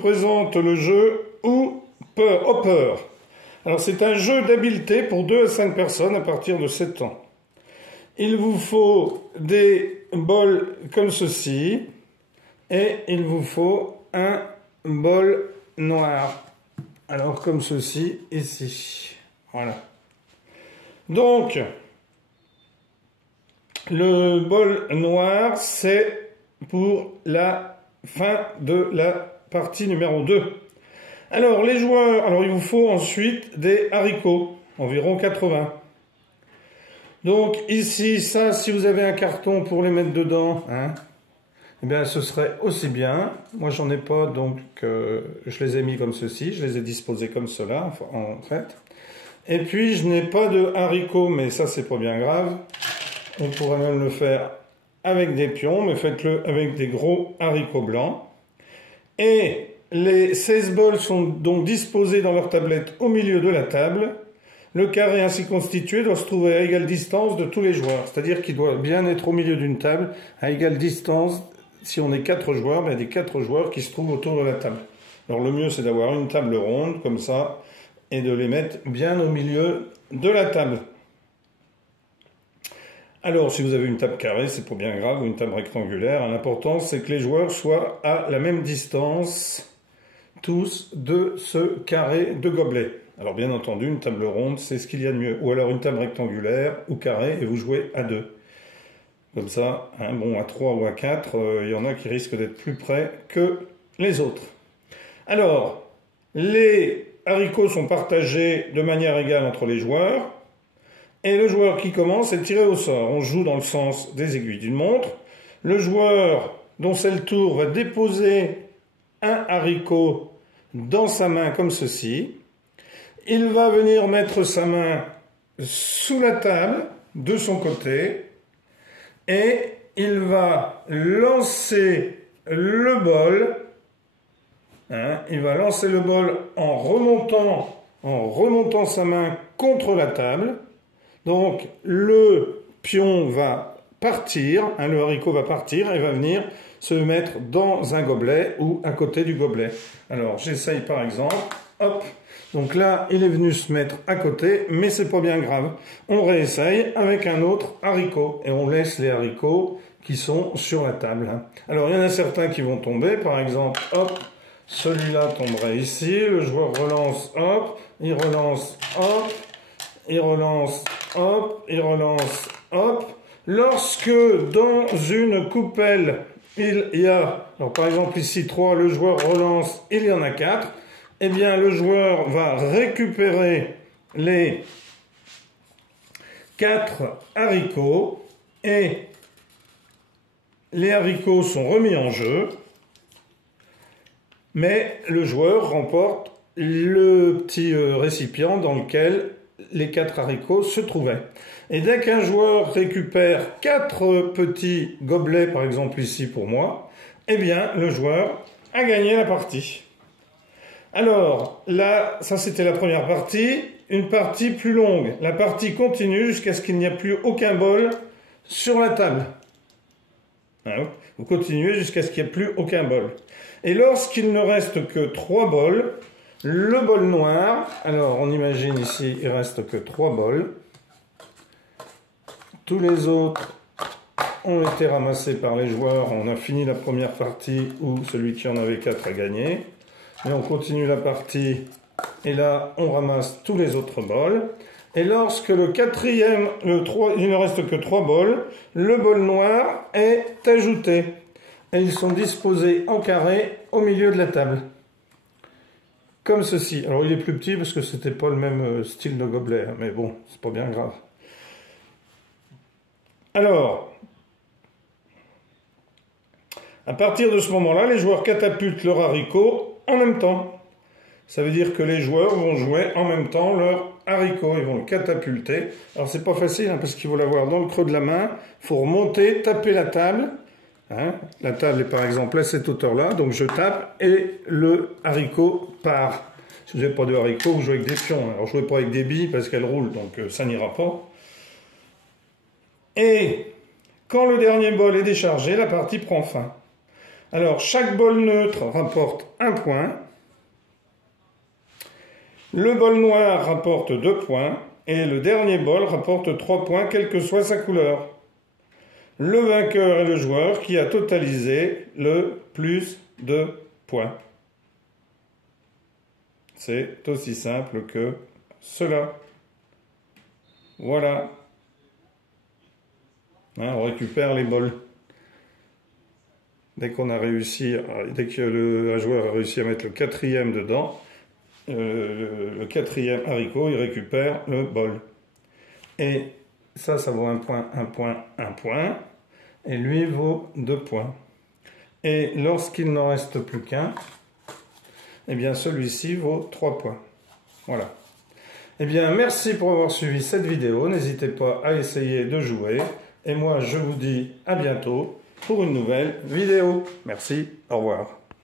présente le jeu Hopper. Alors c'est un jeu d'habileté pour 2 à 5 personnes à partir de 7 ans. Il vous faut des bols comme ceci et il vous faut un bol noir. Alors comme ceci ici. Voilà. Donc le bol noir c'est pour la fin de la partie numéro 2. Alors les joueurs, il vous faut ensuite des haricots, environ 80. Donc ici, ça, si vous avez un carton pour les mettre dedans, eh bien ce serait aussi bien. Moi j'en ai pas, donc je les ai mis comme ceci, je les ai disposés comme cela en fait. Et puis je n'ai pas de haricots, mais ça c'est pas bien grave. On pourrait même le faire avec des pions, mais faites-le avec des gros haricots blancs. Et les 16 bols sont donc disposés dans leur tablette au milieu de la table. Le carré ainsi constitué doit se trouver à égale distance de tous les joueurs. C'est-à-dire qu'il doit bien être au milieu d'une table, à égale distance. Si on est 4 joueurs, il y a des 4 joueurs qui se trouvent autour de la table. Alors le mieux c'est d'avoir une table ronde, comme ça, et de les mettre bien au milieu de la table. Alors, si vous avez une table carrée, c'est pas bien grave, ou une table rectangulaire. L'important, c'est que les joueurs soient à la même distance, tous, de ce carré de gobelets. Alors, bien entendu, une table ronde, c'est ce qu'il y a de mieux. Ou alors une table rectangulaire ou carrée, et vous jouez à 2. Comme ça, à 3 ou à 4, il y en a qui risquent d'être plus près que les autres. Alors, les haricots sont partagés de manière égale entre les joueurs. Et le joueur qui commence est tiré au sort. On joue dans le sens des aiguilles d'une montre. Le joueur dont c'est le tour va déposer un haricot dans sa main comme ceci. Il va venir mettre sa main sous la table de son côté et il va lancer le bol. Il va lancer le bol en remontant sa main contre la table. Donc, le pion va partir, le haricot va partir et va venir se mettre dans un gobelet ou à côté du gobelet. Alors, j'essaye par exemple, hop, donc là, il est venu se mettre à côté, mais c'est pas bien grave. On réessaye avec un autre haricot et on laisse les haricots qui sont sur la table. Alors, il y en a certains qui vont tomber, par exemple, hop, celui-là tomberait ici, le joueur relance, hop, il relance, hop, il relance, hop, il relance, hop. Lorsque dans une coupelle, il y a, alors par exemple ici 3, le joueur relance, il y en a 4, eh bien le joueur va récupérer les 4 haricots et les haricots sont remis en jeu, mais le joueur remporte le petit récipient dans lequel les 4 haricots se trouvaient. Et dès qu'un joueur récupère 4 petits gobelets, par exemple ici pour moi, eh bien le joueur a gagné la partie. Alors là, ça c'était la première partie, une partie plus longue. La partie continue jusqu'à ce qu'il n'y a plus aucun bol sur la table. Vous continuez jusqu'à ce qu'il n'y ait plus aucun bol. Et lorsqu'il ne reste que 3 bols, le bol noir, alors on imagine ici, il reste que 3 bols. Tous les autres ont été ramassés par les joueurs. On a fini la première partie où celui qui en avait 4 a gagné. Et on continue la partie et là on ramasse tous les autres bols. Et lorsque le quatrième, il ne reste que 3 bols, le bol noir est ajouté. Et ils sont disposés en carré au milieu de la table. Comme ceci. Alors il est plus petit parce que c'était pas le même style de gobelet, mais bon, c'est pas bien grave. Alors, à partir de ce moment-là, les joueurs catapultent leur haricot en même temps. Ça veut dire que les joueurs vont jouer en même temps leur haricot, ils vont le catapulter. Alors c'est pas facile parce qu'il faut l'avoir dans le creux de la main, il faut remonter, taper la table. La table est par exemple à cette hauteur-là, donc je tape et le haricot part. Si vous n'avez pas de haricot, vous jouez avec des pions. Alors je ne jouez pas avec des billes parce qu'elles roulent, donc ça n'ira pas. Et quand le dernier bol est déchargé, la partie prend fin. Alors, chaque bol neutre rapporte 1 point. Le bol noir rapporte 2 points. Et le dernier bol rapporte 3 points, quelle que soit sa couleur. Le vainqueur est le joueur qui a totalisé le plus de points. C'est aussi simple que cela. Voilà. Hein, on récupère les bols. Dès qu'on a réussi, dès que un joueur a réussi à mettre le 4e dedans, le 4e haricot, il récupère le bol. Et ça vaut 1 point, 1 point, 1 point. Et lui vaut 2 points. Et lorsqu'il n'en reste plus qu'un, eh bien celui-ci vaut 3 points. Voilà. Eh bien, merci pour avoir suivi cette vidéo. N'hésitez pas à essayer de jouer. Et moi, je vous dis à bientôt pour une nouvelle vidéo. Merci, au revoir.